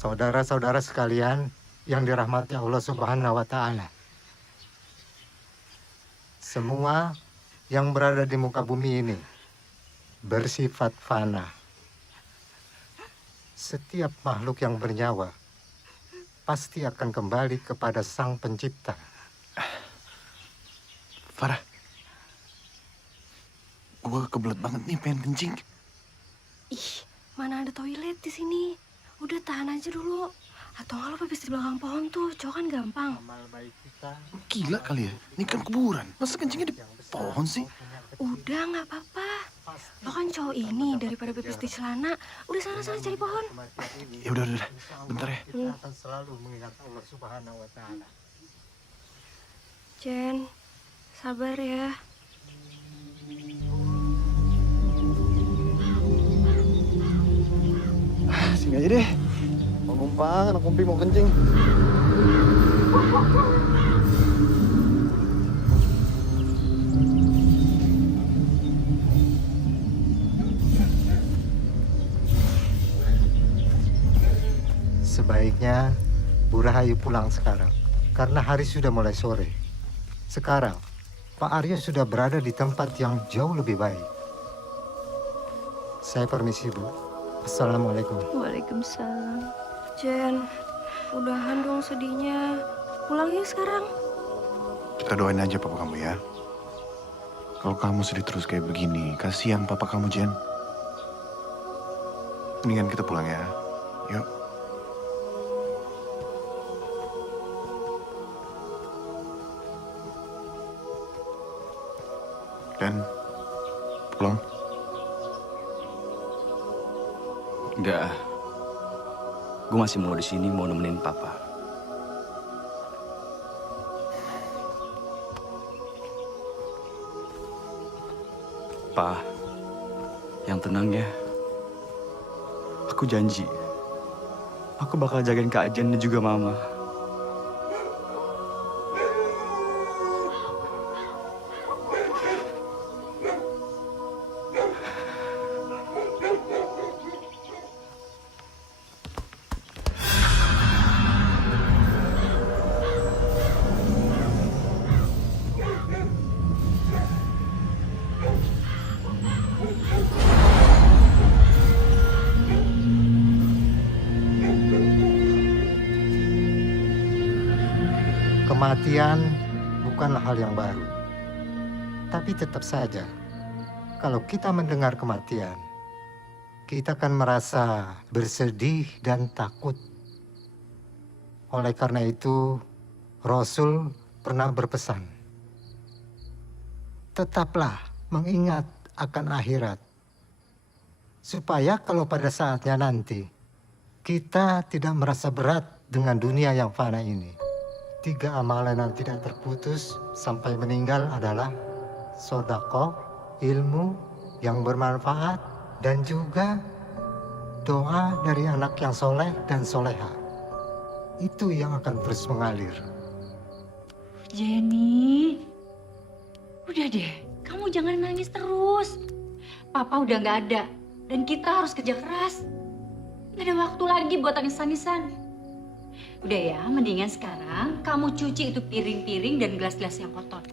Saudara-saudara sekalian yang dirahmati Allah Subhanahu wa Ta'ala. Semua yang berada di muka bumi ini bersifat fana. Setiap makhluk yang bernyawa pasti akan kembali kepada Sang Pencipta. Farah, gue kebelet banget nih pengen kencing. Ih, mana ada toilet di sini? Udah tahan aja dulu. Atau nggak lo pipis di belakang pohon tuh, cowok kan gampang. Amal baik kita. Gila kali ya, ini kan kuburan. Masa kencingnya di pohon sih? Udah nggak apa-apa. Lo kan cowok ini, daripada pipis di celana, udah sana-sana cari pohon. Ya udah, bentar ya. Kita akan selalu mengingat Allah Subhanahu wa Ta'ala. Jen, sabar ya. Sini aja deh. Mau numpang, anak kumpi mau kencing. Sebaiknya Bu Rahayu pulang sekarang, karena hari sudah mulai sore. Sekarang, Pak Aryo sudah berada di tempat yang jauh lebih baik. Saya permisi, Bu. Assalamualaikum. Waalaikumsalam. Jen, udahan dong sedihnya. Pulang ya sekarang. Kita doain aja papa kamu ya. Kalau kamu sedih terus kayak begini, kasihan papa kamu, Jen. Mendingan kita pulang ya. Yuk. Dan pulang. Enggak. Gue masih mau di sini, mau nemenin papa. Pa, yang tenang ya. Aku janji, aku bakal jagain Kak Jen dan juga Mama. Kematian bukanlah hal yang baru. Tapi tetap saja, kalau kita mendengar kematian, kita akan merasa bersedih dan takut. Oleh karena itu, Rasul pernah berpesan, tetaplah mengingat akan akhirat, supaya kalau pada saatnya nanti, kita tidak merasa berat dengan dunia yang fana ini. 3 amalan yang tidak terputus sampai meninggal adalah sedekah, ilmu yang bermanfaat, dan juga doa dari anak yang soleh dan soleha. Itu yang akan terus mengalir. Jenny, udah deh, kamu jangan nangis terus. Papa udah nggak ada, dan kita harus kerja keras. Nggak ada waktu lagi buat nangis-nangisan. Udah ya, mendingan sekarang kamu cuci itu piring-piring dan gelas-gelas yang kotor.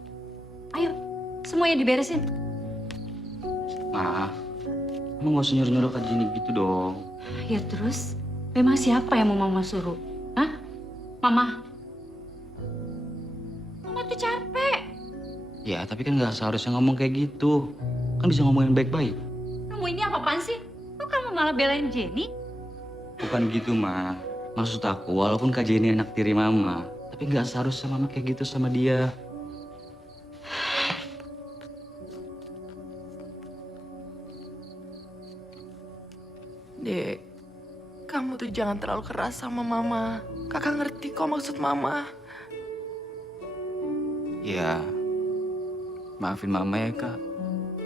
Ayo, semuanya diberesin. Ma, kamu gak usah nyuruh-nyuruh Kak Jenny gitu dong. Ya terus, memang siapa yang mau mama suruh? Hah? Mama? Mama tuh capek. Ya, tapi kan gak seharusnya ngomong kayak gitu. Kan bisa ngomongin baik-baik. Kamu ini apa-apaan sih? Kok kamu malah belain Jenny? Bukan gitu, Ma. Maksud aku, walaupun Kak Jenny anak tiri Mama, tapi gak seharusnya Mama kayak gitu sama dia. Dek, kamu tuh jangan terlalu keras sama Mama. Kakak ngerti kok maksud Mama. Ya, maafin Mama ya, Kak.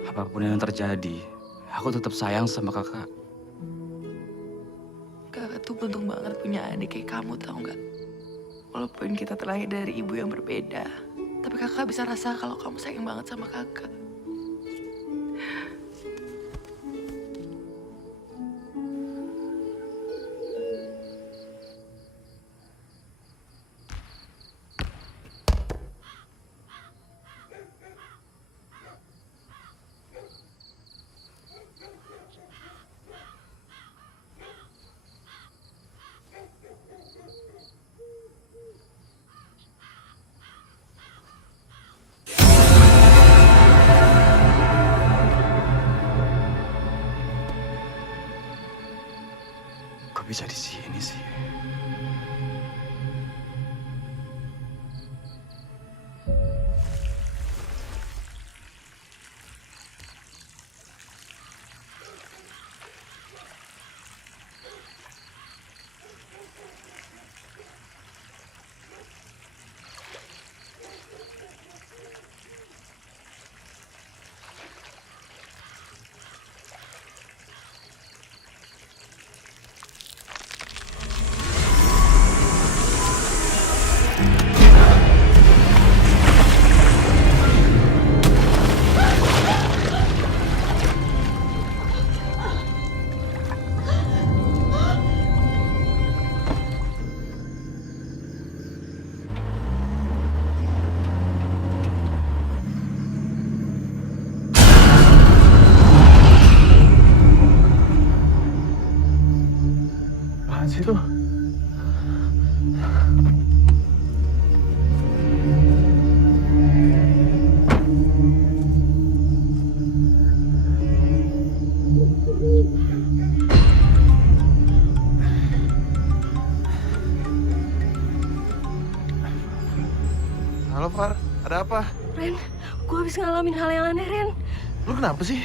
Apapun yang terjadi, aku tetap sayang sama Kakak. Kakak tuh beruntung banget punya adik kayak kamu, tau nggak? Walaupun kita terlahir dari ibu yang berbeda, tapi kakak bisa rasa kalau kamu sayang banget sama kakak. Kok bisa di sini sih? Apaan sih tuh? Halo Far, ada apa? Ren, gue habis ngalamin hal yang aneh, Ren. Lu kenapa sih?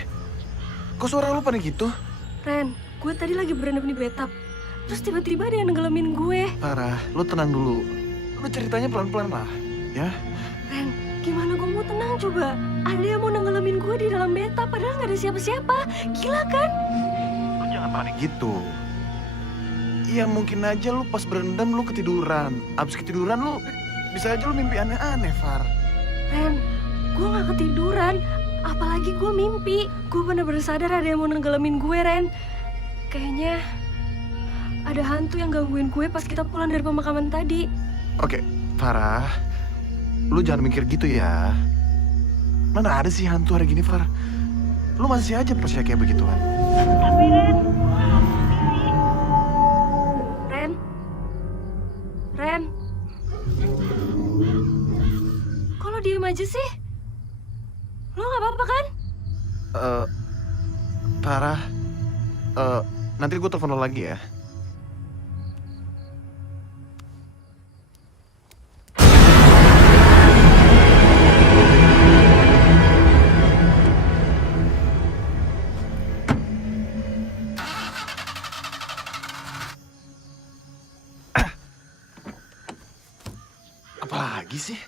Kok suara lu panik gitu? Ren, gue tadi lagi berendam di bathtub. Terus tiba-tiba ada yang nenggelamin gue. Farah, lu tenang dulu. Lu ceritanya pelan-pelan lah, ya? Ren, gimana gue mau tenang coba? Ada yang mau nenggelamin gue di dalam bathtub padahal nggak ada siapa-siapa. Gila kan? Lu jangan panik gitu. Iya mungkin aja lu pas berendam lu ketiduran. Abis ketiduran lu bisa aja lu mimpi aneh-aneh, Far. Ren, gue nggak ketiduran. Apalagi gue mimpi. Gue bener-bener sadar ada yang mau nenggelamin gue, Ren. Kayaknya ada hantu yang gangguin gue pas kita pulang dari pemakaman tadi. Oke, Farah. Lu jangan mikir gitu ya. Mana ada sih hantu hari gini, Far? Lu masih aja percaya kayak begituan. Tapi Ren. Ren. Kok lo diem aja sih? Lo gak apa-apa kan? Farah. Nanti gue telepon lo lagi ya. Apa lagi sih?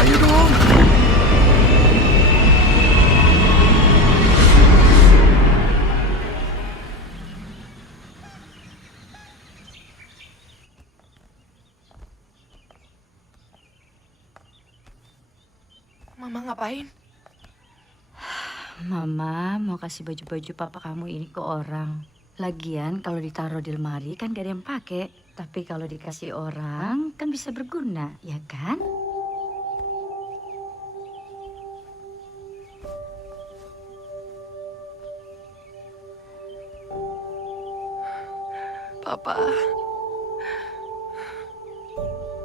Ayo dong. Mama ngapain? Mama mau kasih baju-baju papa kamu ini ke orang. Lagian kalau ditaruh di lemari kan gak ada yang pakai. Tapi kalau dikasih orang kan bisa berguna, ya kan? Papa.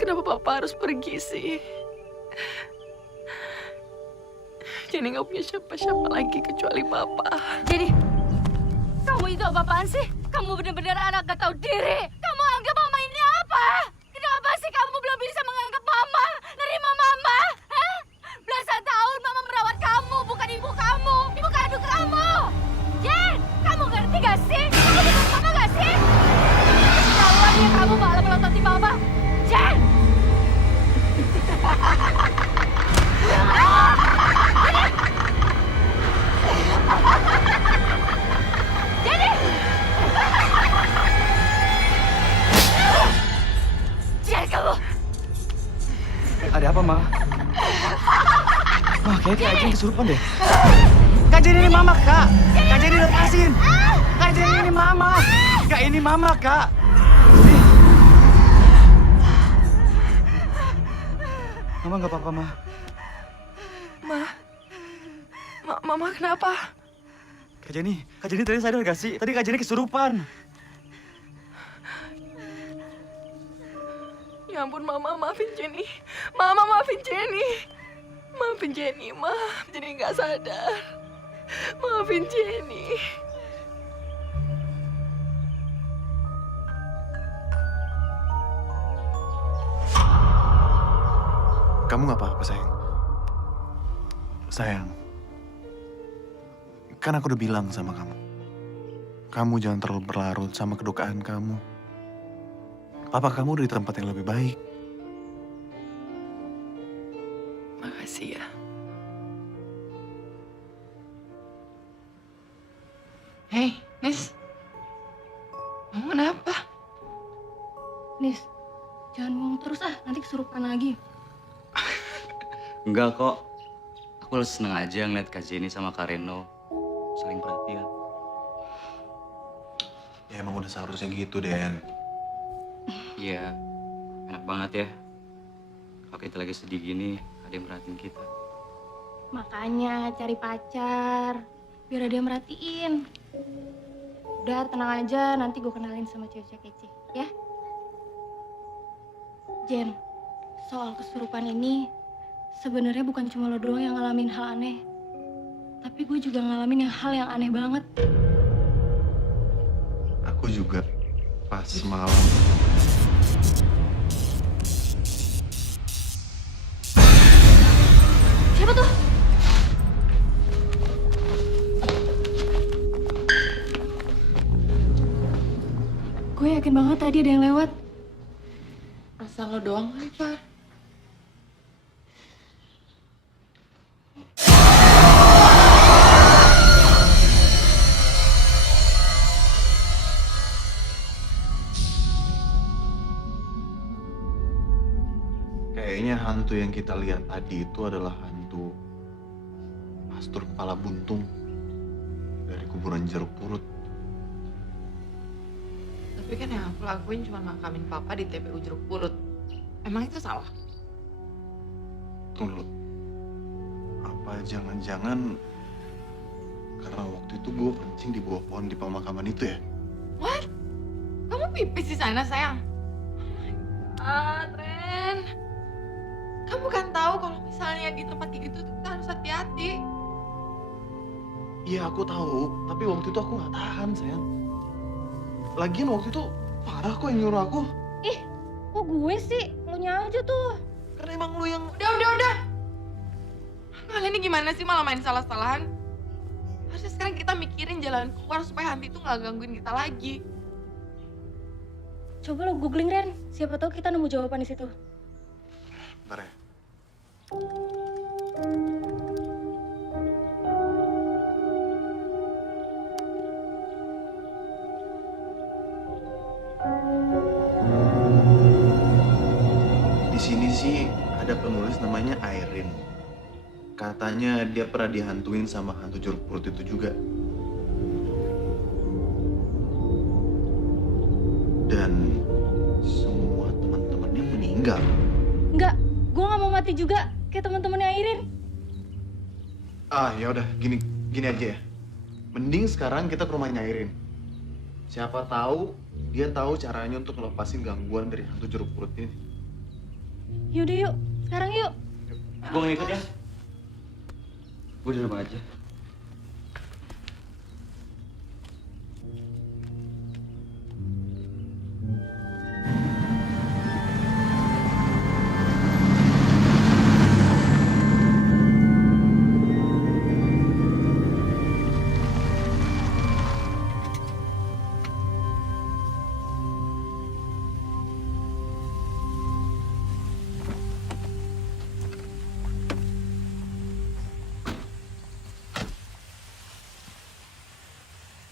Kenapa Papa harus pergi sih? Jenny nggak punya siapa-siapa lagi kecuali Papa. Jadi, kamu itu apa-apaan sih? Kamu benar-benar anak gak tahu diri. Kamu anggap mama ini apa? Kenapa sih kamu belum bisa menganggap mama? Nerima mama? Hah? Belasan tahun mama merawat kamu, bukan ibu kamu. Ibu kandung kamu. Jen, kamu ngerti gak sih? Kamu dengar mama gak sih? Keterlaluan ya kamu malah melototi mama. Jen! Jadi! Jen, kamu! Ada apa, Ma? Ma, kayaknya Kak Jen kesurupan deh. Kak Jen ini Mama, Kak. Kak Jen lepasin. Kak Jen ini Mama. Kak, ini Mama, Kak. Mama nggak apa-apa, Ma. Mama kenapa? Kak Jenny tadi sadar gak sih? Tadi Kak Jenny kesurupan. Ya ampun, Mama, maafin Jenny. Mama, maafin Jenny. Maafin Jenny, maaf. Jenny nggak sadar. Maafin Jenny. Kamu nggak apa-apa, sayang. Sayang, kan aku udah bilang sama kamu. Kamu jangan terlalu berlarut sama kedukaan kamu. Papa kamu udah di tempat yang lebih baik. Makasih ya. Hei, Nis. Kamu kenapa? Nis, jangan ngomong terus nanti kesurupan lagi. Enggak kok. Aku seneng aja ngeliat Kak Jenny sama Kak Reno saling perhatian. Ya emang udah seharusnya gitu, Den. Iya, enak banget ya. Kalau kita lagi sedih gini, ada yang merhatiin kita. Makanya cari pacar, biar ada yang merhatiin. Udah tenang aja, nanti gue kenalin sama cewek-cewek kece, ya? Jen, soal kesurupan ini sebenarnya bukan cuma lo doang yang ngalamin hal aneh. Tapi gue juga ngalamin hal yang aneh banget. Aku juga pas malam. Siapa tuh? Gue yakin banget tadi ada yang lewat. Asal lo doang kali, Far. Kayaknya hantu yang kita lihat tadi itu adalah hantu pastor kepala buntung dari kuburan jeruk purut. Tapi kan yang aku lakuin cuma makamin Papa di TPU Jeruk Purut. Emang itu salah? Tunggu dulu. Apa jangan-jangan karena waktu itu gue kencing di bawah pohon di pemakaman itu ya? What? Kamu pipis di sana, sayang? Ren. Kamu kan tahu kalau misalnya di tempat kayak gitu kita harus hati-hati. Iya aku tahu, tapi waktu itu aku nggak tahan, sayang. Lagian waktu itu Farah kok yang nyuruh aku. Kok gue sih? Lo nya aja tuh. Karena emang lu yang... Udah. Kalian ini gimana sih malah main salah-salahan? Harusnya sekarang kita mikirin jalan keluar supaya hantu itu nggak gangguin kita lagi. Coba lo googling, Ren. Siapa tahu kita nemu jawaban di situ. Bentar ya. Di sini sih ada penulis namanya Irene. Katanya dia pernah dihantuin sama hantu jeruk purut itu juga. Dan semua teman-temannya meninggal. Enggak, gue gak mau mati juga kayak teman-temannya Airin. Ah ya udah gini aja ya. Mending sekarang kita ke rumahnya Irene. Siapa tahu Dia tahu caranya untuk ngelepasin gangguan dari hantu jeruk purut ini. Yaudah yuk, sekarang yuk. Gue gak ikut ya. Gue di rumah aja.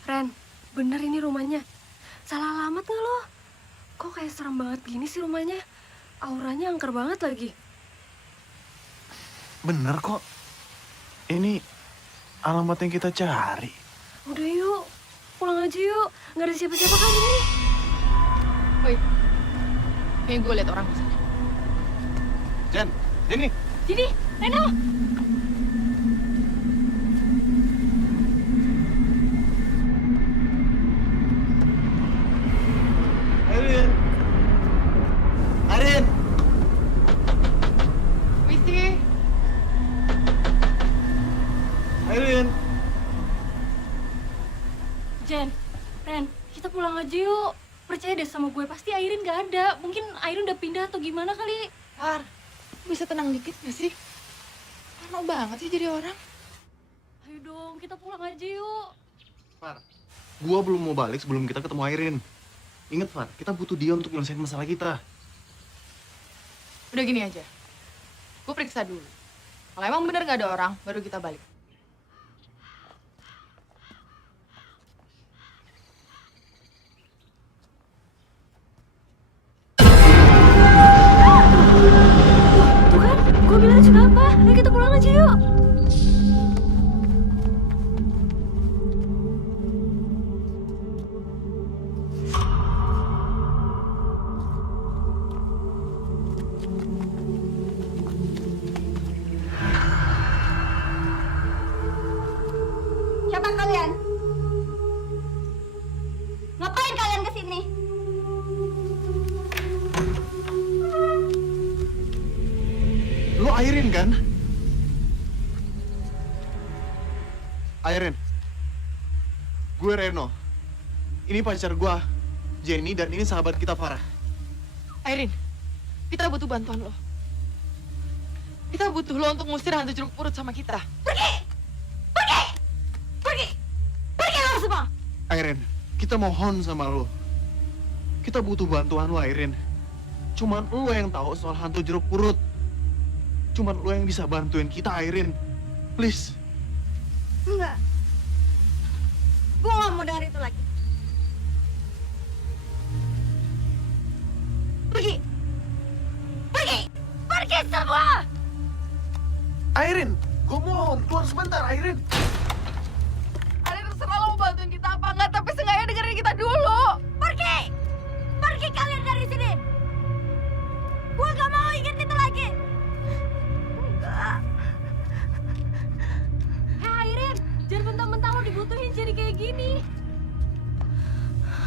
Ren, bener ini rumahnya. Salah alamat nggak lo? Kok kayak serem banget gini sih rumahnya? Auranya angker banget lagi. Bener kok. Ini alamat yang kita cari. Udah yuk, pulang aja yuk. Nggak ada siapa-siapa kan ini. Woi, kayaknya gue liat orang di sana. Jen, Jenny. Jadi, Reno. Airin. Airin. Wisi, Airin. Jen, Ren, kita pulang aja yuk. Percaya deh sama gue, pasti Airin nggak ada. Mungkin Airin udah pindah atau gimana kali. Far, lu bisa tenang dikit gak sih? Parno banget sih jadi orang. Ayo dong, kita pulang aja yuk. Far, gua belum mau balik sebelum kita ketemu Airin. Ingat, Far, kita butuh dia untuk nyelesain masalah kita. Udah gini aja, gue periksa dulu. Kalau emang bener gak ada orang, baru kita balik. Tuh kan, gue bilang juga apa? Ayo kita pulang aja yuk. Siapa kalian? Ngapain kalian kesini? Lu Airin kan? Airin. Gue Reno. Ini pacar gue, Jenny, dan ini sahabat kita, Farah. Airin, kita butuh bantuan lo. Kita butuh lo untuk ngusir hantu jeruk purut sama kita. Pergi lo semua. Airin, kita mohon sama lo. Kita butuh bantuan lo, Airin. Cuman lo yang tahu soal hantu jeruk purut. Cuman lo yang bisa bantuin kita, Airin. Please. Enggak. Gue gak mau dengar itu lagi. Pergi semua. Airin, gue mohon, keluar sebentar, Airin. Airin, terserah lo mau bantuin kita apa enggak, tapi seenggaknya dengerin kita dulu. Pergi kalian dari sini. Gue gak mau ingat itu lagi. Enggak. Airin, jangan mentang-mentang lo dibutuhin jadi kayak gini.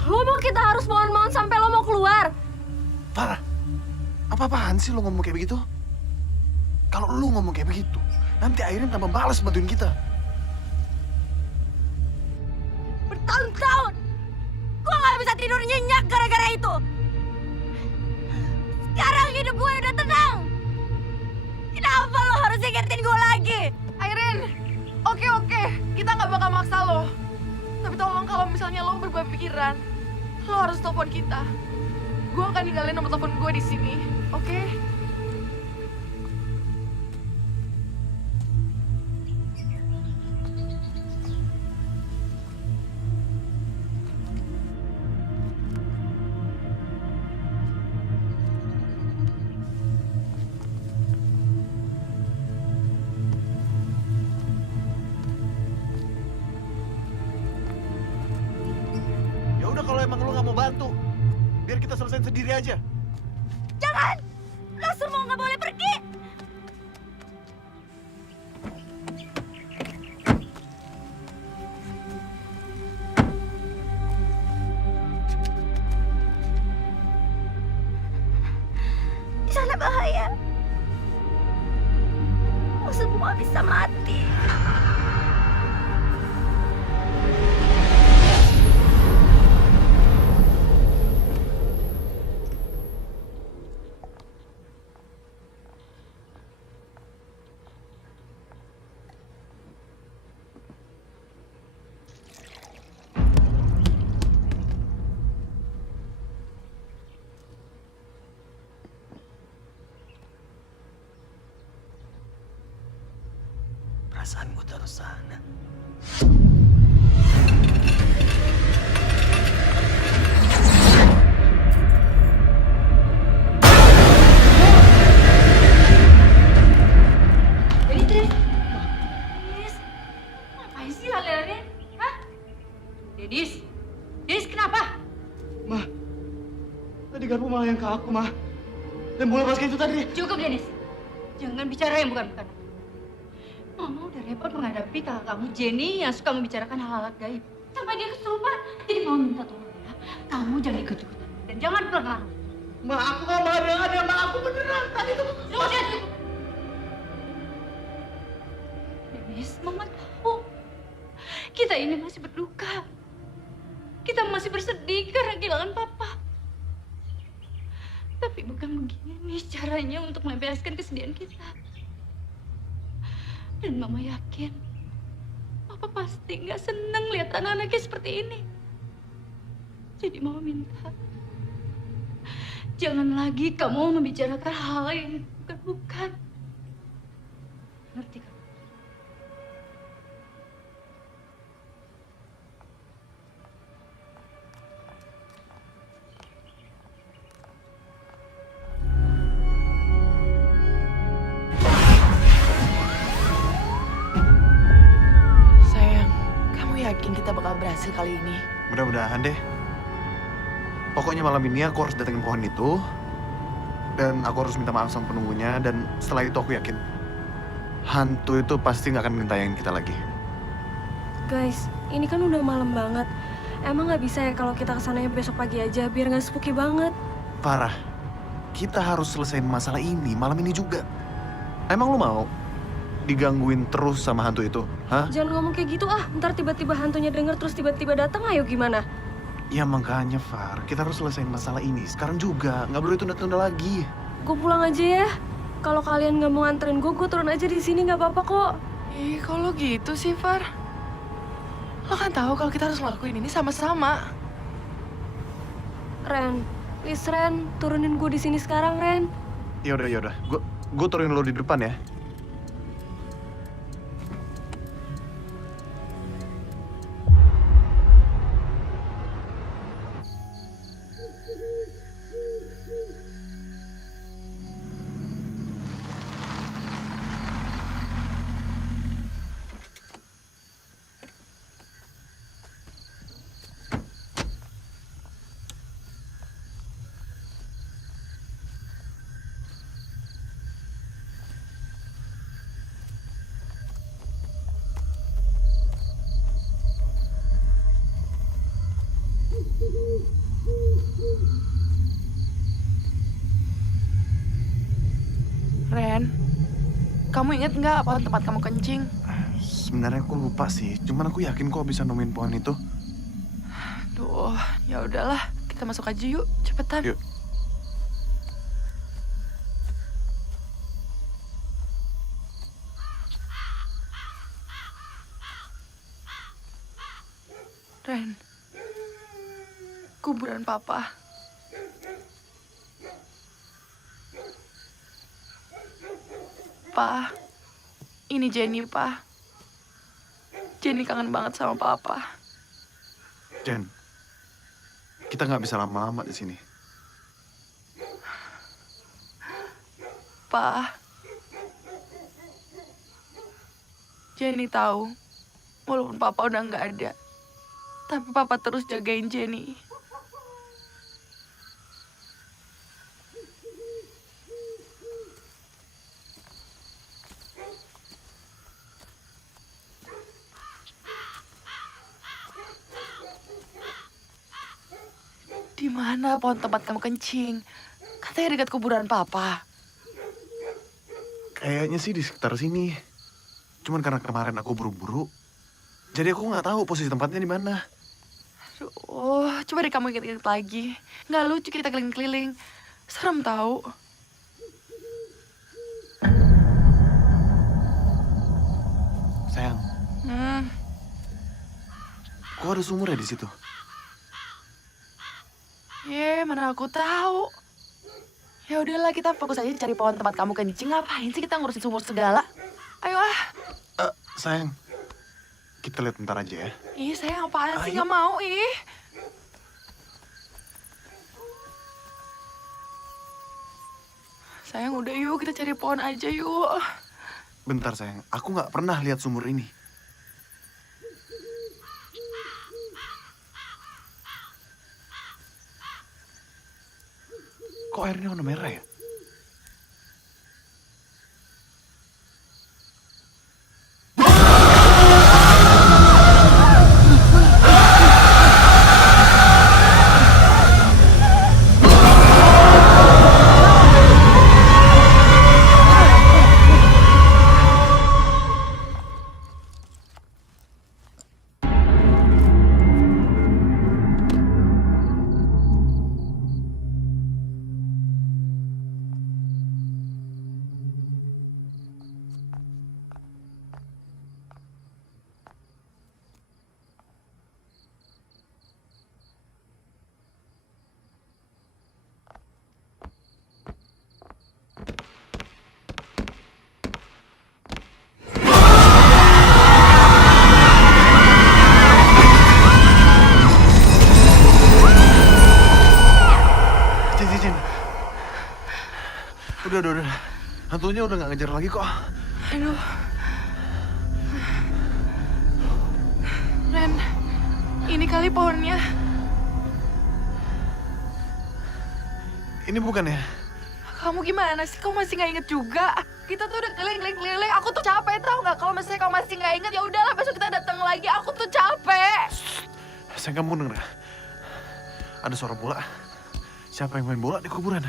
Lo mau kita harus mohon-mohon sampai lo mau keluar. Farah, apa-apaan sih lo ngomong kayak begitu? Kalau lo ngomong kayak begitu, nanti Airin tambah malas bantuin kita. Bertahun-tahun gue gak bisa tidur nyenyak gara-gara itu. Sekarang hidup gue udah tenang. Kenapa lo harus ingetin gue lagi? Airin, oke, kita nggak bakal maksa lo. Tapi tolong kalau misalnya lo berubah pikiran, lo harus telepon kita. Gue akan ninggalin nomor telepon gue di sini, oke? Ya udah kalau emang lo nggak mau bantu, biar kita selesaiin sendiri aja. Jangan! Lo semua nggak boleh pergi! perasaanku terus sana. Dennis, ngapain sih lari-larian? Hah? Dennis kenapa? Ma, tadi garpu malah yang ke aku, Ma. Dan bola basket itu tadi. Cukup, Dennis. Jangan bicara yang bukan-bukan. Mama udah repot menghadapi kakak kamu Jenny yang suka membicarakan hal-hal gaib. Sampai dia kesurupan. Jadi mama minta tolong ya, kamu jangan ikut-ikutan. Dan jangan pulang. Ma, aku gak mau ada, Ma. Aku beneran tadi itu. Sudah, cukup. Dennis, mama tahu. Kita ini masih berduka. Kita masih bersedih karena kehilangan papa. Tapi bukan begini caranya untuk melampiaskan kesedihan kita. Dan mama yakin, papa pasti nggak seneng lihat anak-anaknya seperti ini. Jadi mama minta, jangan lagi kamu membicarakan hal yang bukan-bukan. Ngerti kamu? Sayang, kamu yakin kita bakal berhasil kali ini? Mudah-mudahan deh. Pokoknya malam ini aku harus datengin pohon itu. Dan aku harus minta maaf sama penunggunya. Dan setelah itu aku yakin hantu itu pasti nggak akan ngentayangin kita lagi. Guys, ini kan udah malam banget. Emang nggak bisa ya kalau kita kesananya besok pagi aja biar nggak spooky banget? Parah. Kita harus selesaiin masalah ini malam ini juga. Emang lu mau digangguin terus sama hantu itu? Hah? Jangan ngomong kayak gitu ah. Ntar tiba-tiba hantunya denger terus tiba-tiba datang, ayo gimana? Ya makanya, Far. Kita harus selesaiin masalah ini sekarang juga. Nggak boleh tunda-tunda lagi. Gue pulang aja ya. Kalau kalian nggak mau nganterin gue turun aja di sini nggak apa-apa kok. Ih, kok lo gitu sih, Far? Lo kan tahu kalau kita harus ngelakuin ini sama-sama. Ren, please Ren, turunin gue di sini sekarang Ren. Yaudah. Gue turunin lo di depan ya. Ren, kamu inget nggak pohon tempat kamu kencing? Sebenarnya aku lupa sih. Cuman aku yakin kok bisa nemuin pohon itu. Duh, ya udahlah, kita masuk aja yuk, cepetan. Yuk. Ren, kuburan papa. Pa, ini Jenny, Pa. Jenny kangen banget sama papa. Jen, kita nggak bisa lama-lama di sini. Pa, Jenny tahu, walaupun papa udah nggak ada, tapi papa terus jagain Jenny. Di mana pohon tempat kamu kencing? Katanya dekat kuburan papa. Kayaknya sih di sekitar sini. Cuman karena kemarin aku buru-buru, jadi aku nggak tahu posisi tempatnya di mana. Aduh, coba deh kamu inget-inget lagi. Nggak lucu kita keliling-keliling. Serem tahu. Sayang, kok ada sumur ya di situ? Mana aku tahu. Ya udahlah, kita fokus aja cari pohon tempat kamu kencing. Ngapain sih kita ngurusin sumur segala? Ayo ah. Sayang, kita lihat bentar aja ya. Ih, sayang apaan sih? Nggak mau, ih. Sayang, udah yuk, kita cari pohon aja yuk. Bentar sayang, aku nggak pernah lihat sumur ini. Kok airnya warna merah ya? Jin. Udah. Hantunya udah nggak ngejar lagi kok. Aduh. Ren, ini kali pohonnya. Ini bukan ya? Kamu gimana sih? Kamu masih nggak inget juga? Kita tuh udah keliling. Aku tuh capek tau nggak? Kalau misalnya kamu masih nggak inget, ya udahlah besok kita datang lagi. Aku tuh capek. Sayang, kamu denger ya? Ada suara bola. Siapa yang main bola di kuburan?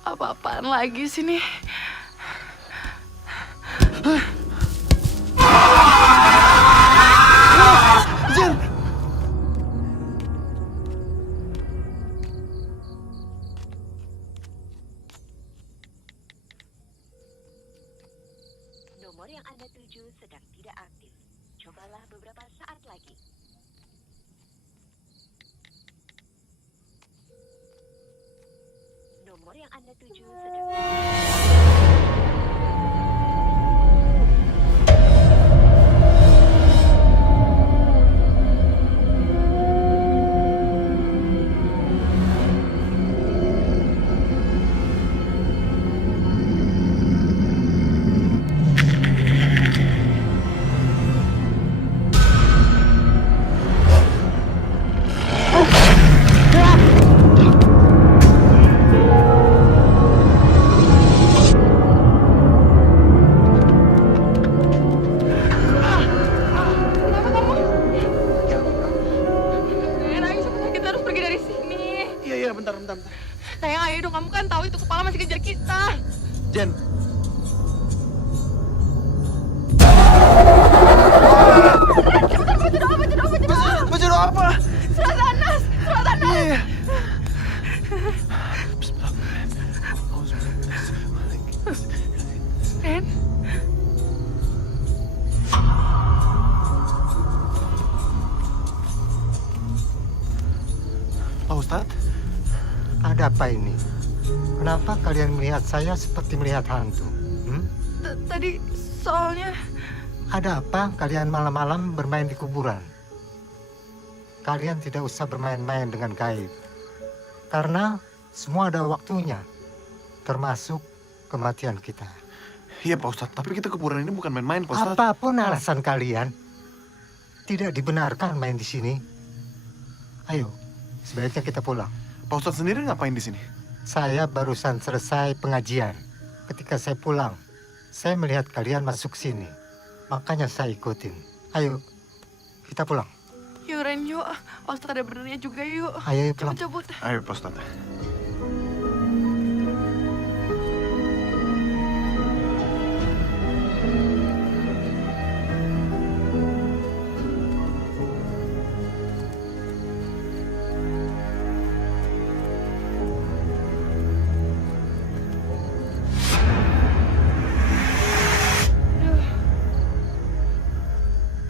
Apa-apaan lagi sih nih? Jin! Nomor yang Anda tuju sedang tidak aktif. Cobalah beberapa saat lagi. Nomor yang Anda tuju sedang Ren, ayo cepetan kita harus pergi dari sini. Iya, bentar. Sayang, ayo dong. Kamu kan tahu itu kepala masih kejar kita. Jen. Baca doa apa? Surat Anas. Iya. Ren, Pak Ustadz, Ada apa ini? Kenapa kalian melihat saya seperti melihat hantu? tadi soalnya Ada apa kalian malam-malam bermain di kuburan? Kalian tidak usah bermain-main dengan gaib. Karena semua ada waktunya, termasuk kematian kita. iya Pak Ustadz, tapi kita kuburan ini bukan main-main Pak Ustadz. Apapun alasan kalian, tidak dibenarkan main di sini. Ayo, sebaiknya kita pulang. Pak Ustadz sendiri ngapain di sini? Saya barusan selesai pengajian. Ketika saya pulang, saya melihat kalian masuk sini. Makanya saya ikutin. Ayo, kita pulang. yuk Ren, yuk. Pak Ustadz ada benernya juga yuk. Ayo pulang. Cabut. Ayo Pak Ustadz.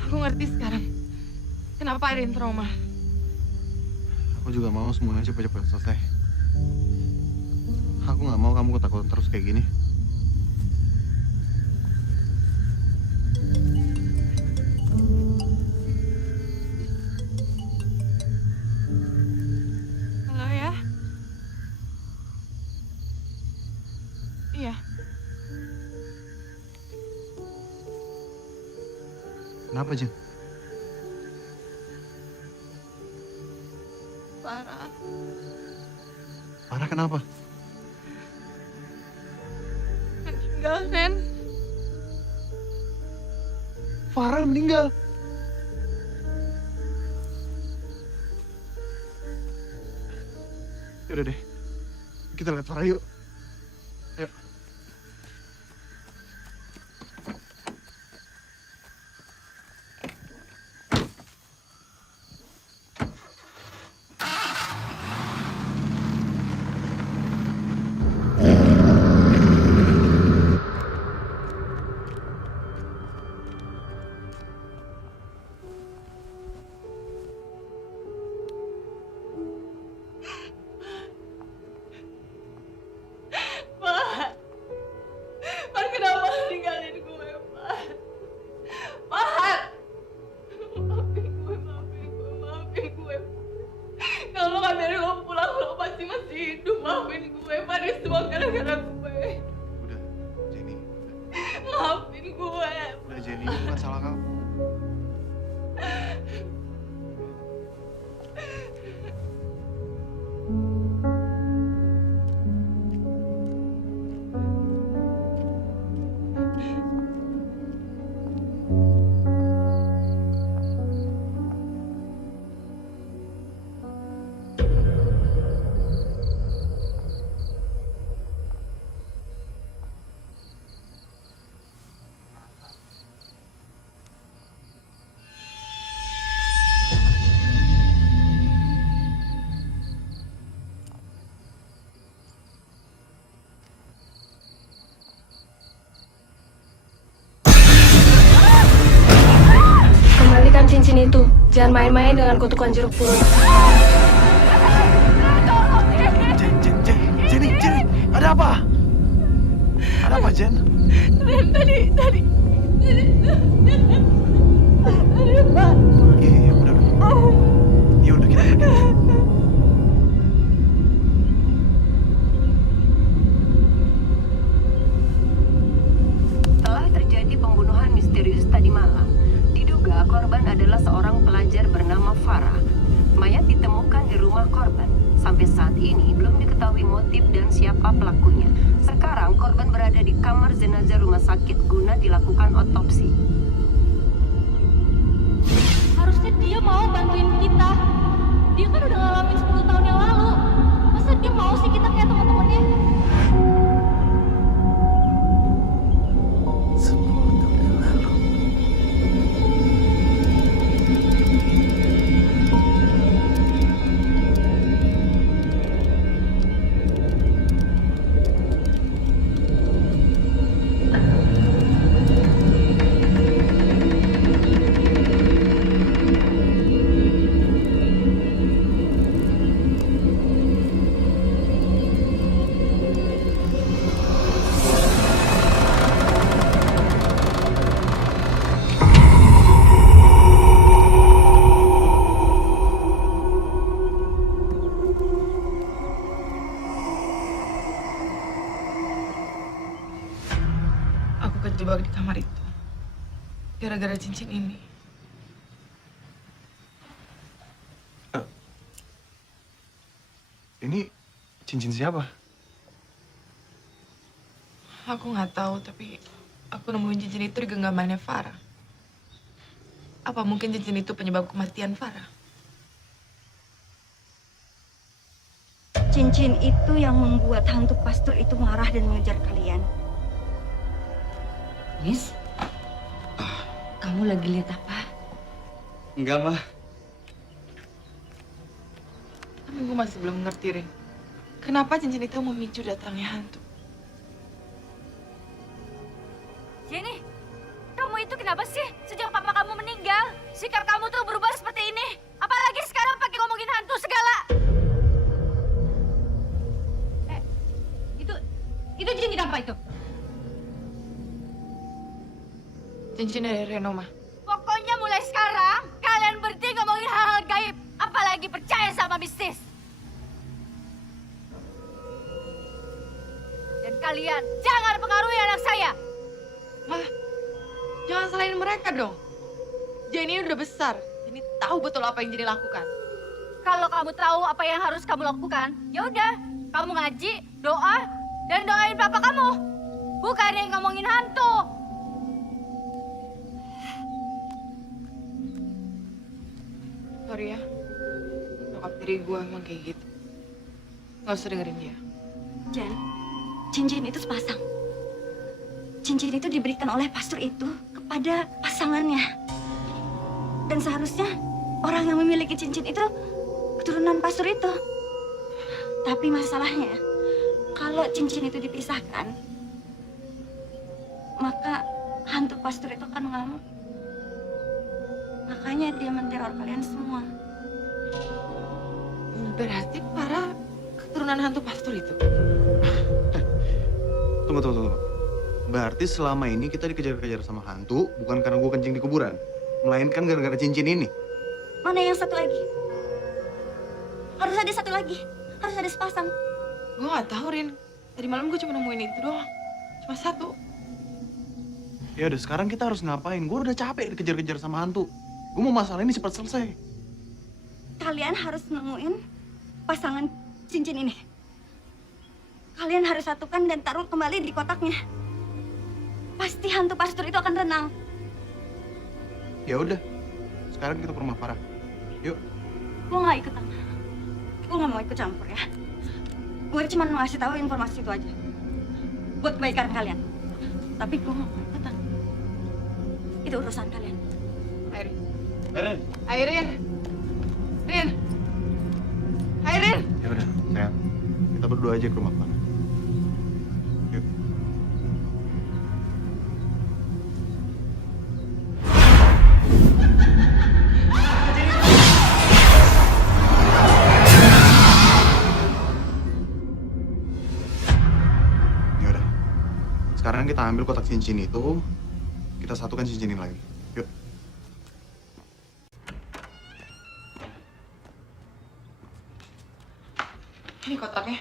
Aku ngerti sekarang. Kenapa ada yang trauma? Aku juga mau semuanya cepat-cepat selesai. Aku nggak mau kamu ketakutan terus kayak gini. Kenapa, Jen? Farah. Farah kenapa? Meninggal, Ren. Farah meninggal. Yaudah deh, kita lihat Farah yuk. Ayo. Pak. Pak, kenapa ninggalin gue, Pak? Pak. Maafin gue, maafin gue, maafin gue. Kalau nggak biarin lo pulang, lo pasti masih hidup. Maafin gue, Pak. Ini semua gara-gara gue. Udah, Jenny. Maafin gue. Udah, Jenny. Itu bukan salah kamu. Kembalikan cincin itu. Jangan main-main dengan kutukan jeruk purut. Jenny, ada apa? Ada apa, Jen? Ren, tadi. Pak. Iya, udah. Iya, udah kita pergi. Telah terjadi pembunuhan misterius tadi malam. Diduga korban adalah seorang pelajar bernama Farah. Mayat ditemukan di rumah korban. Sampai saat ini belum diketahui motif dan siapa pelakunya. Sekarang korban berada di kamar jenazah rumah sakit guna dilakukan otopsi. Harusnya dia mau bantuin kita. Dia kan udah ngalamin 10 tahun yang lalu. Masa dia mau sih kita kayak teman-temannya? Aku kejebak di kamar itu. Gara-gara cincin ini. Ini cincin siapa? Aku nggak tahu, tapi aku nemuin cincin itu di genggamannya Farah. Apa mungkin cincin itu penyebab kematian Farah? Cincin itu yang membuat hantu pastor itu marah dan mengejar kalian. Miss, kamu lagi lihat apa? Enggak, Mah. Tapi gue masih belum ngerti, Rin. Kenapa cincin itu memicu datangnya hantu? Jenny, kamu itu kenapa sih? Sejak papa kamu meninggal, sikap kamu tuh berubah seperti ini. Apalagi sekarang pakai ngomongin hantu segala. Itu cincin apa itu? Cincin dari Reno, Ma. Pokoknya mulai sekarang, kalian berhenti ngomongin hal-hal gaib. Apalagi percaya sama mistis. Dan kalian jangan pengaruhi anak saya. Ma, jangan salahin mereka dong. besar. Jadi tahu betul apa yang Jenny lakukan. Kalau kamu tahu apa yang harus kamu lakukan, ya udah, kamu ngaji, doa, dan doain papa kamu. Bukan yang ngomongin hantu. Sorry ya, nyokap diri gue emang kayak gitu. Gak usah dengerin dia. Jen, cincin itu sepasang. Cincin itu diberikan oleh pastor itu kepada pasangannya. Dan seharusnya orang yang memiliki cincin itu keturunan pastor itu. Tapi masalahnya, kalau cincin itu dipisahkan, maka hantu pastor itu akan mengamuk. Makanya dia menteror kalian semua. Berarti para keturunan hantu pastor itu. Tunggu. Berarti selama ini kita dikejar-kejar sama hantu bukan karena gue kencing di kuburan, melainkan gara-gara cincin ini. Mana yang satu lagi? Harus ada satu lagi. Harus ada sepasang. Gue gak tahu, Rin. Tadi malam gue cuma nemuin itu doang. Cuma satu. Ya udah, sekarang kita harus ngapain? Gue udah capek dikejar-kejar sama hantu. Gue mau masalah ini cepat selesai. Kalian harus nemuin pasangan cincin ini. Kalian harus satukan dan taruh kembali di kotaknya. Pasti hantu pastor itu akan tenang. Ya udah, sekarang kita ke rumah Farah. Yuk. Gue nggak ikutan. Gue nggak mau ikut campur ya. Gue cuma mau ngasih tahu informasi itu aja. Buat kebaikan kalian. Tapi gue nggak mau ikutan. Itu urusan kalian. Airin. Eren. Airin. Rin. Airin. Ya udah, sayang. Kita berdua aja ke rumah Farah. Yuk. Ya udah. Sekarang kita ambil kotak cincin itu, kita satukan cincin ini lagi. Yuk. Ini kotaknya.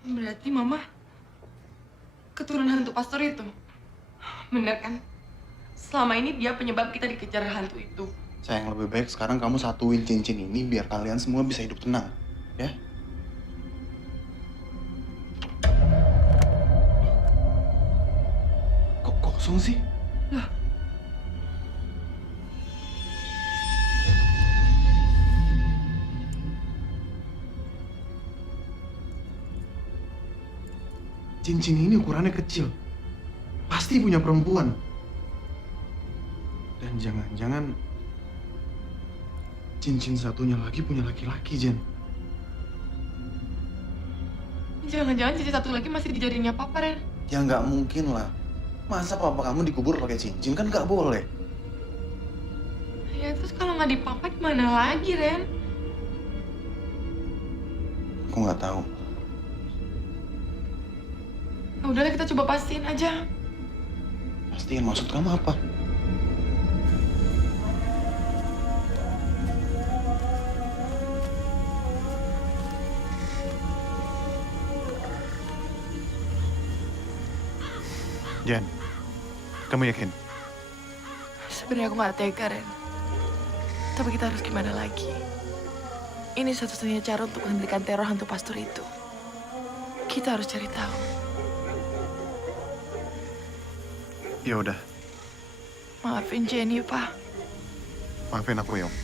Berarti mama keturunan hantu pastor itu. Bener kan? Selama ini dia penyebab kita dikejar hantu itu. Sayang, lebih baik sekarang kamu satuin cincin ini biar kalian semua bisa hidup tenang. Ya? Kok kosong sih? Cincin ini ukurannya kecil. Pasti punya perempuan. Dan jangan-jangan cincin satunya lagi punya laki-laki, Jen. Jangan-jangan cincin satu lagi masih di jarinya papa, Ren. Ya nggak mungkin lah. Masa papa kamu dikubur pakai cincin? Kan nggak boleh. Ya terus kalau nggak di papa di mana lagi, Ren? Aku nggak tahu. Ya udahlah kita coba pastiin aja. Pastiin maksud kamu apa? Jen, kamu yakin? Sebenarnya aku nggak tega, Ren. Tapi kita harus gimana lagi? Ini satu-satunya cara untuk menghentikan teror hantu pastor itu. Kita harus cari tahu. Ya udah, Maafin Jenny, Pak. maafin aku, Yong.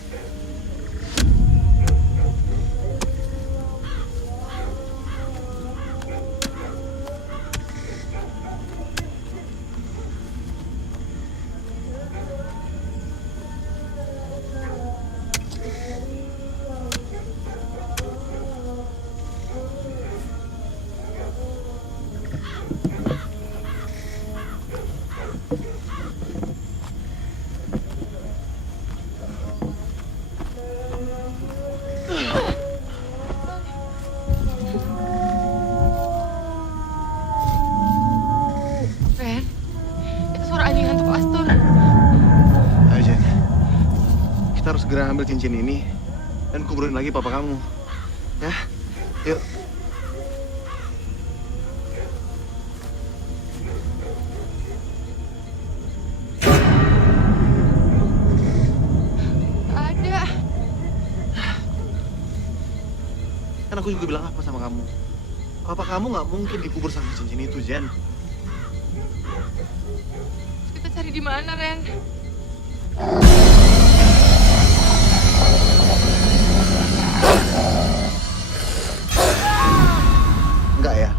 Ren, itu suara anjing hantu pastor. Ayo, Jen. Kita harus segera ambil cincin ini dan kuburin lagi papa kamu. Ya, yuk. Kan aku juga bilang apa sama kamu? Papa kamu nggak mungkin dikubur sama cincin itu, Jen. Kita cari di mana, Ren? Enggak ya?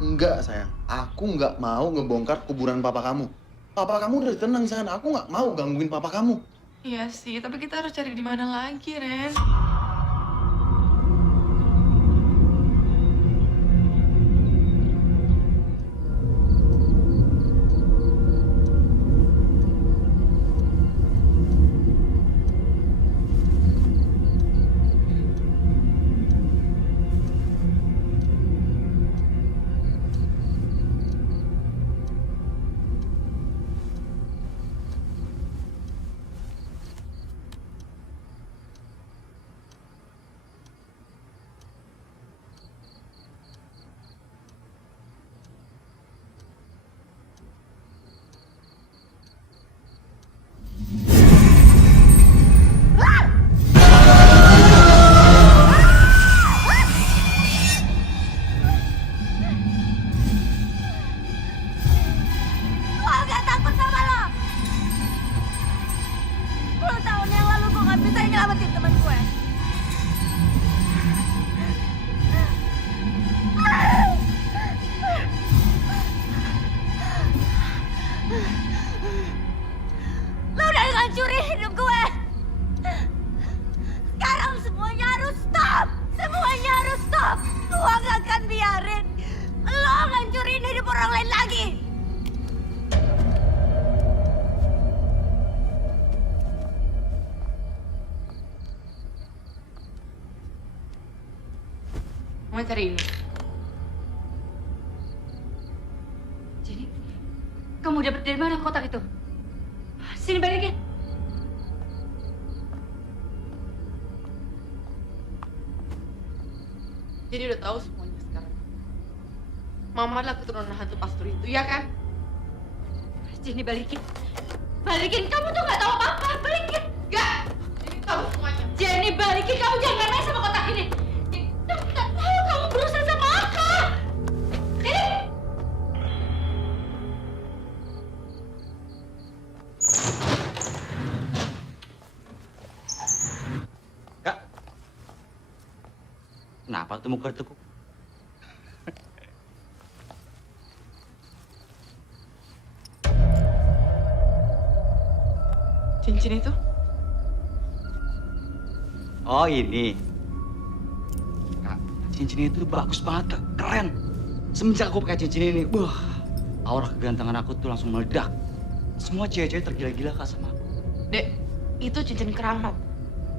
Enggak, sayang. Aku nggak mau ngebongkar kuburan papa kamu. Papa kamu udah tenang di sana. Aku nggak mau gangguin papa kamu. Iya sih, tapi kita harus cari di mana lagi, Ren? Gue gak takut sama lo. 10 tahun yang lalu gue gak bisa nyelamatin teman gue. Lo udah ngancurin hidup gue. Sekarang semuanya harus stop. Semuanya harus stop. Gue gak akan biarin lo ngancurin hidup orang lain lagi. Mau cari ini. Jenny, kamu dapat dari mana kotak itu? Sini balikin. Jadi udah tahu semuanya sekarang. Mama adalah keturunan hantu pastor itu, ya kan? Jenny balikin. Balikin, kamu tuh nggak tahu apa-apa. Balikin. Gak! Jadi tahu semuanya. Jenny balikin, kamu jangan main sama kotak ini. Jenny, kamu nggak tahu kamu berusaha sama apa. Jenny. Kak. Kenapa tuh muka tekuk? Cincin itu? Oh ini. Kak, cincin itu bagus banget, Kak. Keren. Semenjak aku pakai cincin ini, wah, aura kegantengan aku tuh langsung meledak. Semua cewek-cewek tergila-gila, Kak, sama aku. Dek, itu cincin keramat.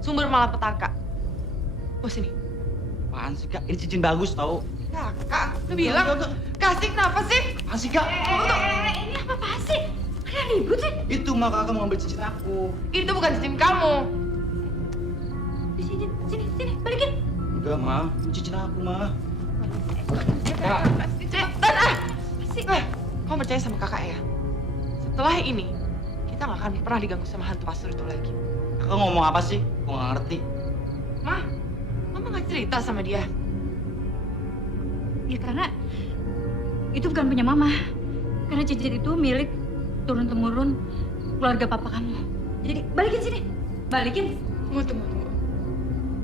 Sumber malapetaka. Oh sini. Apaan sih, Kak? Ini cincin bagus, tau? Kakak, lu bilang kasih kenapa sih? Apaan sih, Kak? Ini apa sih? Ada ribut sih. Itu mah kakak mau ambil cincin aku. Itu bukan cincin kamu. Sini, sini, sini, balikin. Enggak, Ma. Ini cincin aku, Ma. Kamu percaya sama kakak ya? Setelah ini, kita nggak akan pernah diganggu sama hantu pastor itu lagi. Kakak ngomong apa sih? Aku nggak ngerti. Mah, mama nggak cerita sama dia. Ya karena itu bukan punya mama. Karena cincin itu milik turun-temurun keluarga papa kamu. Jadi balikin sini. Balikin. Tunggu.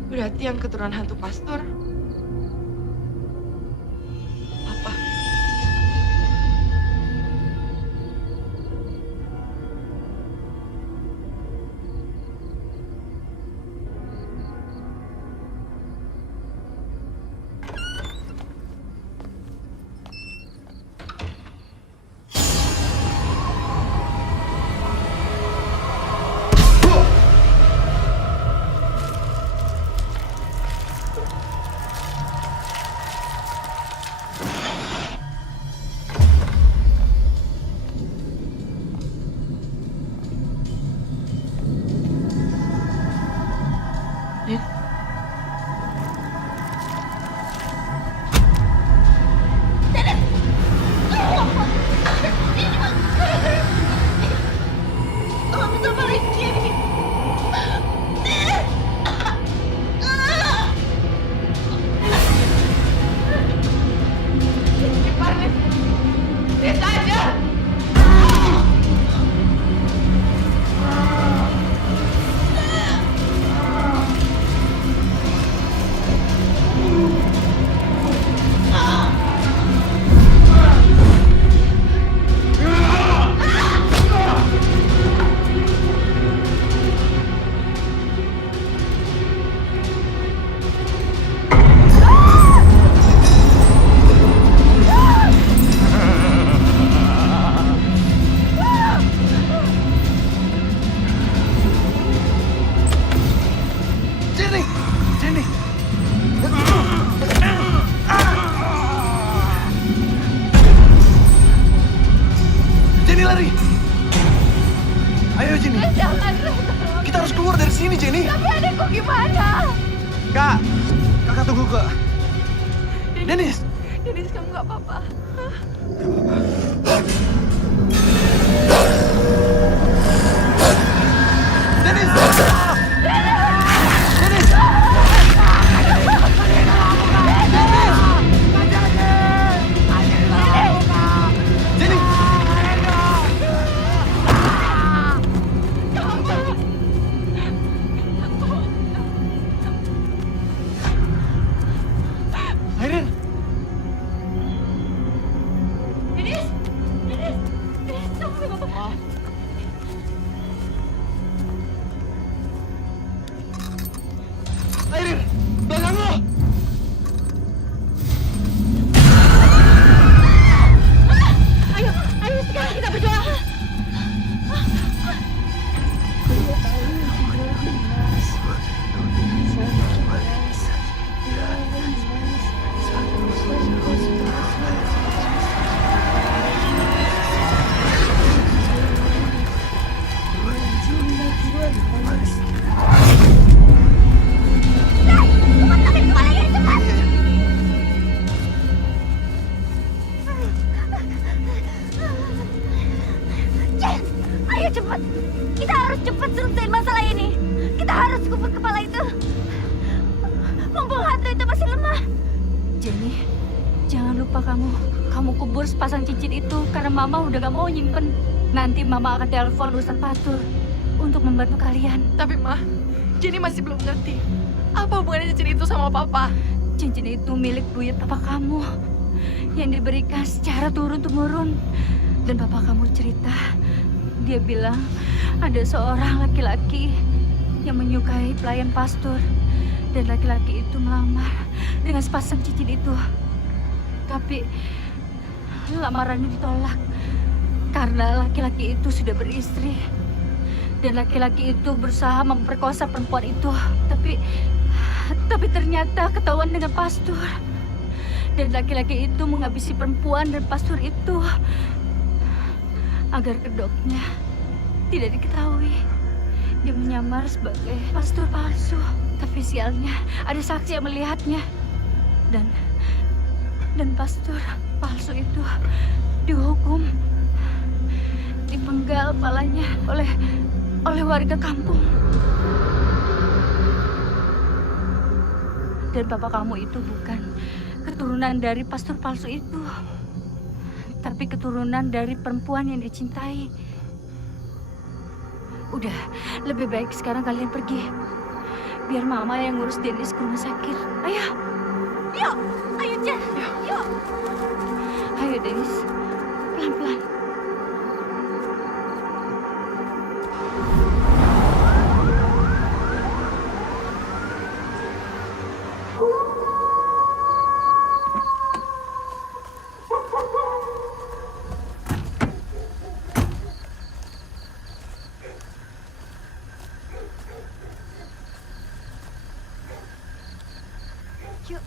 Berarti yang keturunan hantu pastor apa? Jenny. Tapi adekku gimana? Kak, kakak tunggu kak. Dennis. Dennis, kamu nggak apa-apa? Dennis. Jenny. Airin. Dennis, kamu nggak apa-apa? Airin, belakang lo! Ayo sekarang kita berdoa. Jen, ayo cepat. Kita harus cepat selesaiin masalah ini. Kita harus kubur kepala itu. Mumpung hantu itu masih lemah. Jenny, jangan lupa kamu kubur sepasang cincin itu karena Mama udah gak mau nyimpen. Nanti Mama akan telepon Ustadz Fatur untuk membantu kalian. Tapi Ma, Jenny masih belum ngerti. Apa hubungannya cincin itu sama Papa? Cincin itu milik buyut papa kamu yang diberikan secara turun-temurun. Dan papa kamu cerita, dia bilang ada seorang laki-laki yang menyukai pelayan pastor. Dan laki-laki itu melamar dengan sepasang cincin itu. Tapi lamarannya ditolak karena laki-laki itu sudah beristri. Dan laki-laki itu berusaha memperkosa perempuan itu. Tapi ternyata ketahuan dengan pastor. Dan laki-laki itu menghabisi perempuan dan pastor itu agar kedoknya tidak diketahui. Dia menyamar sebagai pastor palsu. Tapi sialnya ada saksi yang melihatnya. Dan pastor palsu itu dihukum, dipenggal kepalanya oleh warga kampung. Dan bapak kamu itu bukan keturunan dari pastor palsu itu, tapi keturunan dari perempuan yang dicintai. Udah, lebih baik sekarang kalian pergi. Biar Mama yang ngurus Dennis ke rumah sakit. Ayo. Yuk, ayo Jen. Yuk. Ayo Dennis, pelan-pelan. Yuk.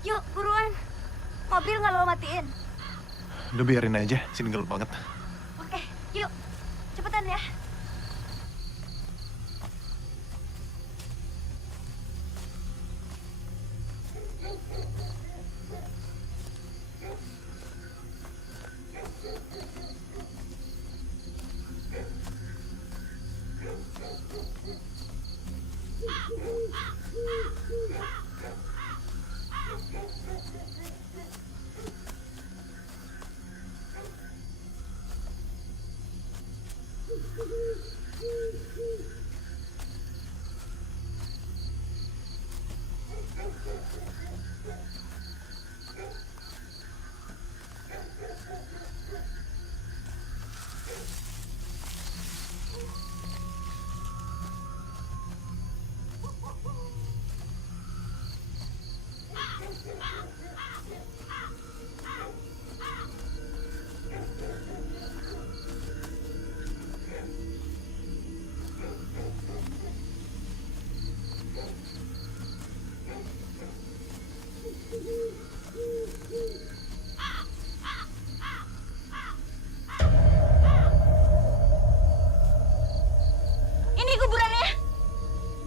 Yuk, buruan. Mobil nggak lo matiin. Udah biarin aja, sini gelap banget. Oke, yuk. Cepetan ya.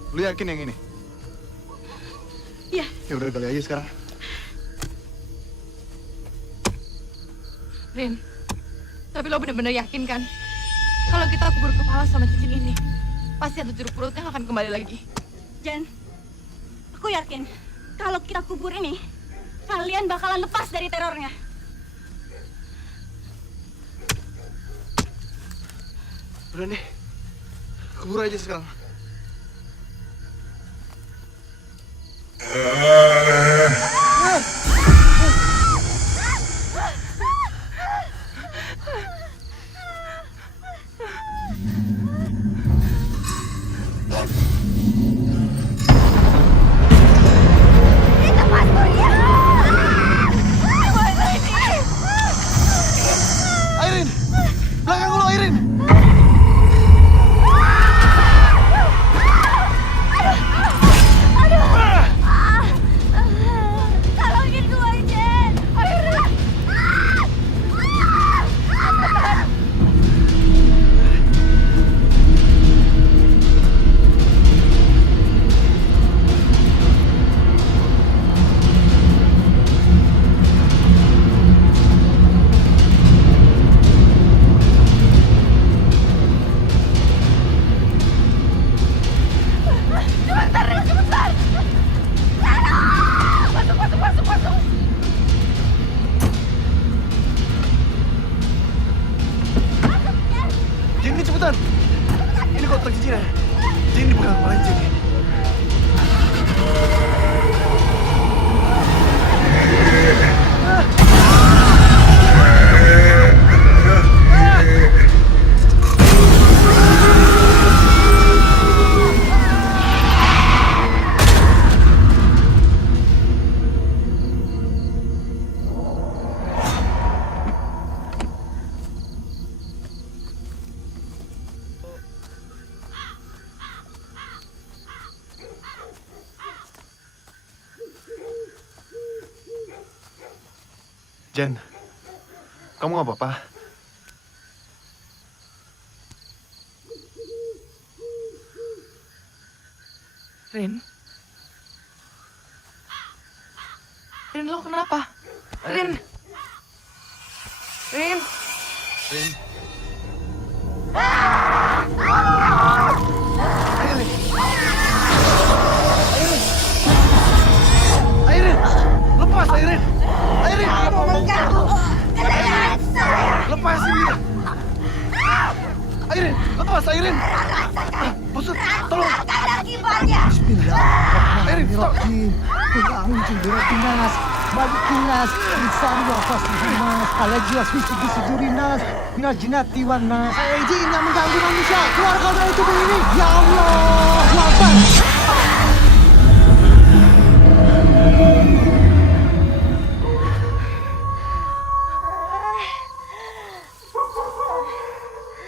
Lu yakin yang ini? Iya. Ya udah gali aja sekarang. Rin, tapi lo bener-bener yakin kan? Kalau kita kubur kepala sama cincin ini, pasti hantu jeruk purutnya akan kembali lagi. Jen, aku yakin kalau kita kubur ini, kalian bakalan lepas dari terornya. Udah nih, kubur aja sekarang. Airin! Belakang lu, Airin! Tolongin gue, Jen. Jenny, cepetan! Ini kotak cincinnya. Jenny bukan kepalain Jenny. Jen, kamu gak apa-apa? Rin? Rin, lo kenapa? Rin! Rin! Rin. Airin! Lepas, Airin! Airin! Lepasin dia! Airin! Lepas, Airin! Bosur, tolong! Bismillahirrahmanirrahim. A'udzu birabbinas, malikin nas, insani wa faslihinas, alajiwas bisudurinas, minal jinnati wan nas. Jin yang mengganggu manusia, keluar kau dari tubuh ini. Ya Allah, lawan.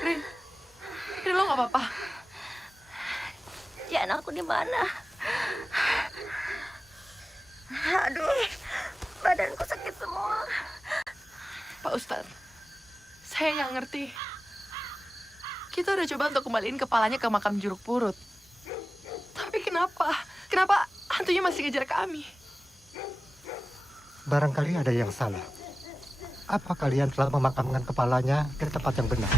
Rin! Rin, lo gak apa-apa? Jen, aku di mana? Aduh, badanku sakit semua. Pak Ustadz, saya nggak ngerti. Kita udah coba untuk kembaliin kepalanya ke makam jeruk purut. Tapi kenapa? Kenapa hantunya masih ngejar kami? Barangkali ada yang salah. Apa kalian telah memakamkan kepalanya ke tempat yang benar?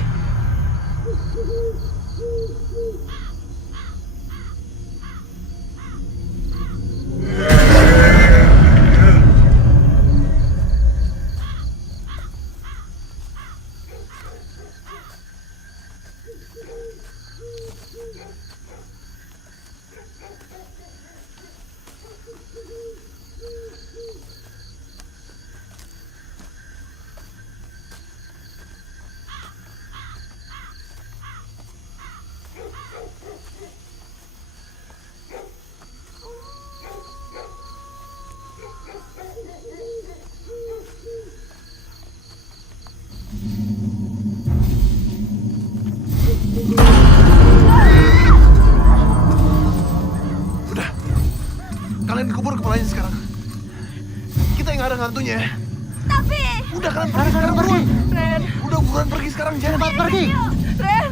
Udah, kalian kubur kepalanya sekarang. Kita yang ada hantunya. Tapi, Udah, kalian pergi sekarang buruan. Ren, Udah buruan pergi sekarang, Jen. Cepat pergi. Ren!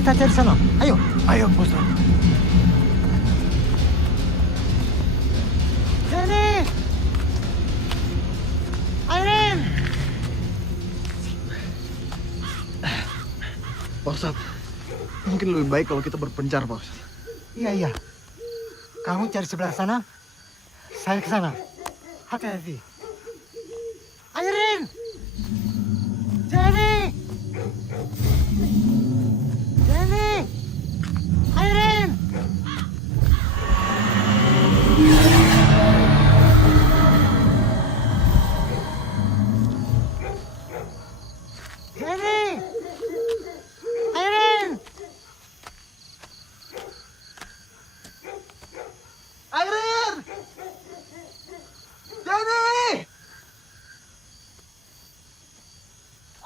kita cari sana. Ayo. Ayo, Pak Ustadz. Jenny! Airin! Pak Ustadz, mungkin lebih baik kalau kita berpencar, Pak Ustadz. Iya. Kamu cari sebelah sana. Saya ke sana. Hati-hati. Airin! Jenny! Jenny! Airin! Jenny! Airin! Airin! Jenny!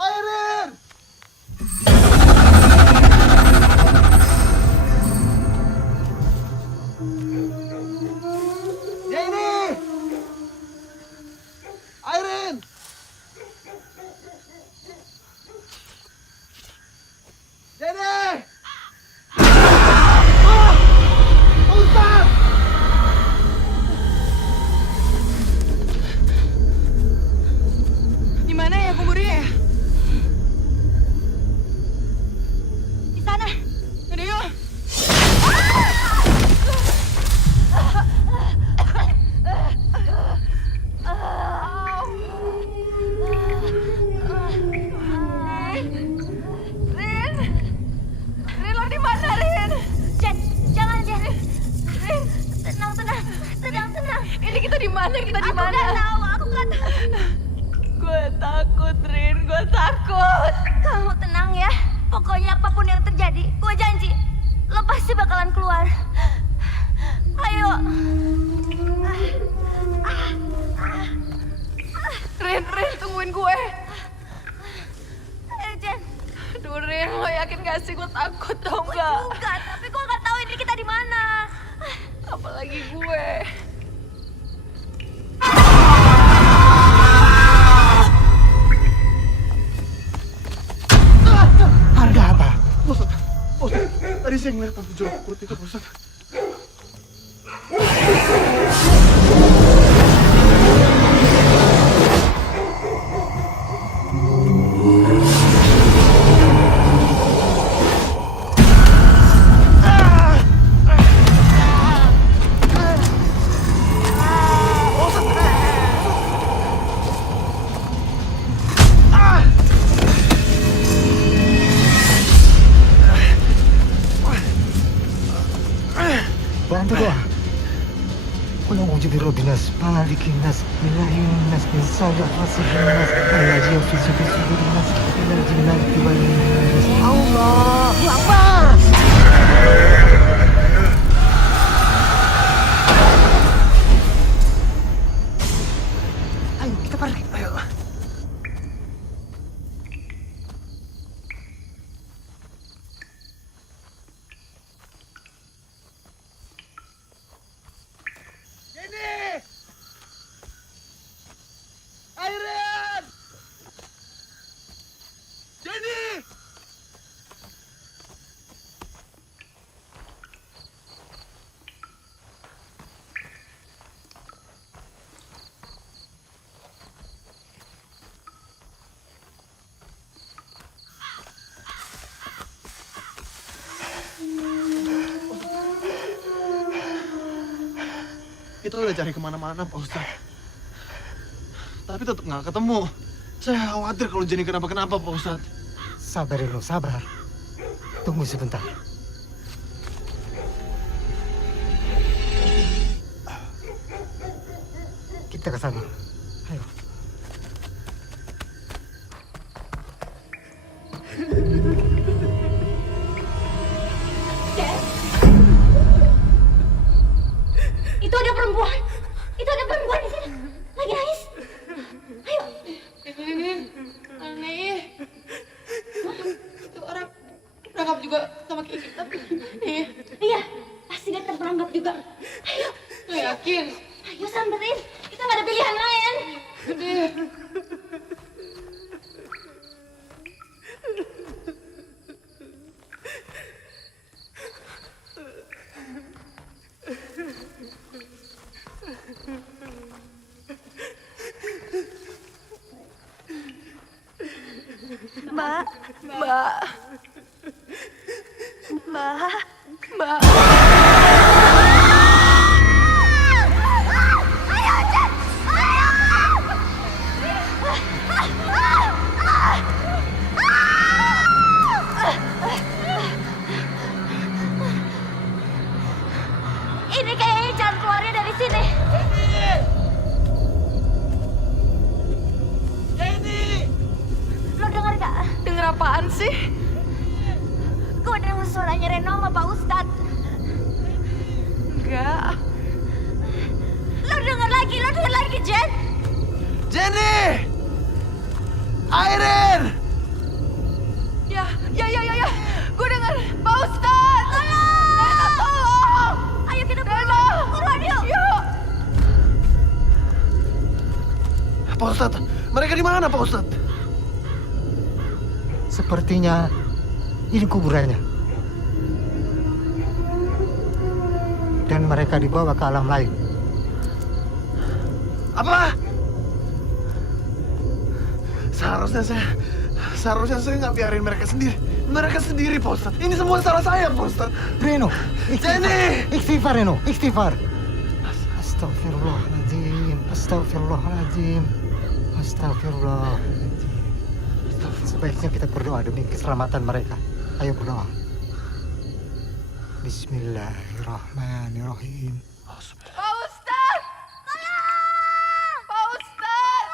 Airin! Jenny! Airin! Jenny! Ustaz! Di mana ya kuburnya ya? Di sana. Yaudah yuk. Rin, lo di mana, Rin? Jen, jangan Jen. Tenang. Ini kita di mana? Kita di Aku mana? nggak tahu, aku nggak tahu. Gue takut, Rin. Gue takut. Kamu tenang ya. Pokoknya apapun yang terjadi, gue janji, lo pasti bakalan keluar. Ayo. Rin, tungguin gue. Ayo Jen. Aduh, Rin, lo yakin gak sih gue takut tau gak? Enggak, tapi gue nggak tahu ini kita di mana. Apalagi gue. Ada apa? Ustaz, tadi saya ngeliat hantu jeruk purut itu, Pak Ustaz. Bantu doa. Kulang uji biro binas, malikin nas, ilahin nas, insalah fasihin nas, alaji fisu binas, ilaji nas, diwalin nas. Allahu Akbar! Ayo kita pergi. Ayo. Jenny! Airin! Jenny! Kita udah cari kemana-mana, Pak Ustadz. Tapi tetap nggak ketemu. Saya khawatir kalau Jenny kenapa-kenapa, Pak Ustadz. Sabar lo, sabar. Tunggu sebentar. Kita ke sana. Ayo. Itu ada perempuan. Itu ada perempuan di sini. Lagi nangis. Ayo. Ini aneh. Itu orang rangkap juga sama kayak kita. Nih, Iya, pasti dia terperangkap juga. Ayo, lo yakin? ayo samperin. Kita nggak ada pilihan lain. Deh. Mbak. Ini kayaknya jalan keluarnya dari sini. Lo dengar gak? Denger apaan sih? Gue denger suaranya Reno sama Pak Ustadz. Enggak. Lo denger lagi, Jen. Jenny! Airin! Ya. Gue denger. Pak Ustadz! Reno, tolong! Ayo kita pulang. Buruan yuk. Yuk! Pak Ustadz, mereka di mana Pak Ustadz? Sepertinya ini kuburannya. Dan mereka dibawa ke alam lain. Apa? Seharusnya saya nggak biarin mereka sendiri. Mereka sendiri, Pak Ustadz. Ini semua salah saya, Pak Ustadz. Reno, Jenny! istighfar Reno, istighfar. Astagfirullahaladzim, astagfirullahaladzim, astagfirullahaladzim. Sebaiknya kita berdoa demi keselamatan mereka. Ayo berdoa. Bismillahirrahmanirrahim. Pak Ustadz! Tolong! Pak Ustadz!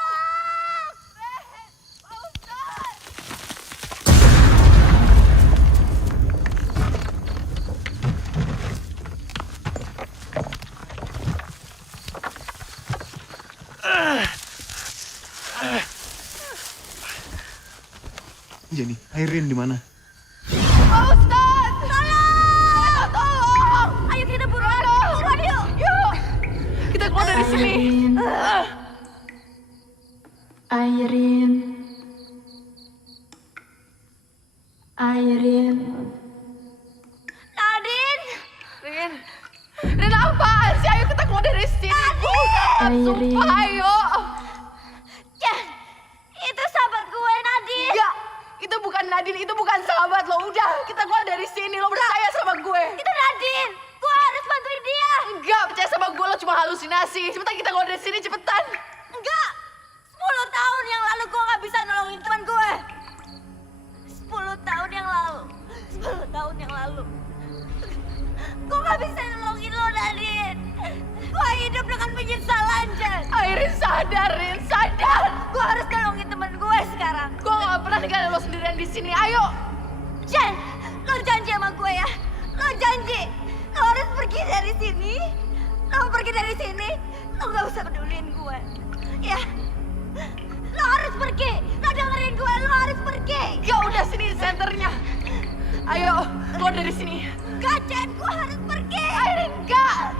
Pak Ustadz! Jenny, Airin di mana? Pak Ustadz! Tolong! Tolong! Ayo kita buruan yuk. Yuk! Kita keluar dari sini. Nadine. Rin apaan sih? Ayo kita keluar dari sini. Sumpah, ayo. Jen, itu sahabat gue, Nadine. Enggak, itu bukan Nadine, itu bukan sahabat lo. Udah, kita keluar dari sini. Lo percaya sama gue? Itu Nadine. Gue harus bantuin dia. Enggak, percaya sama gue, lo cuma halusinasi. Cepetan kita keluar dari sini, cepetan. Enggak. 10 tahun yang lalu gue gak bisa nolongin teman gue. 10 tahun yang lalu. Gue gak bisa nolongin lo, Nadine. Gue hidup dengan penyesalan, Jen. Airin sadar, Rin, sadar. Gue harus nolongin teman gue sekarang. Gue gak pernah ninggalin lo sendirian di sini. Ayo. Jen, lo janji sama gue ya. Lo janji. Lo harus pergi dari sini. Lo pergi dari sini. Lo gak usah peduliin gue. Ya. Lo harus pergi. Lo dengerin gue. Lo harus pergi. Ya udah, sini senternya. Ayo, keluar dari sini. Gak, Jen. Gue harus pergi. Airin, enggak.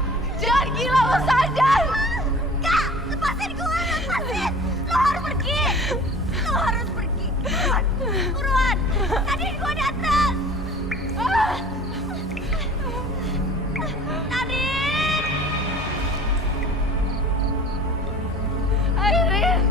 Jangan gila, lo sadar. Gak, lepasin gue. Lepasin. Lo harus pergi. Lo harus pergi. Buruan. Buruan. Tadi gue datang. Nadine. Airin.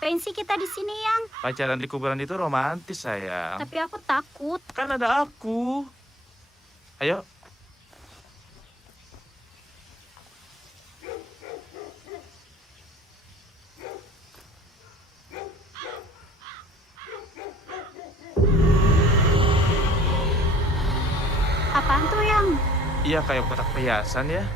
Ngapain sih kita di sini, Yang? Pacaran di kuburan itu romantis, sayang. Tapi aku takut. Kan ada aku. Ayo. Apaan tuh, Yang? Iya, kayak kotak perhiasan ya.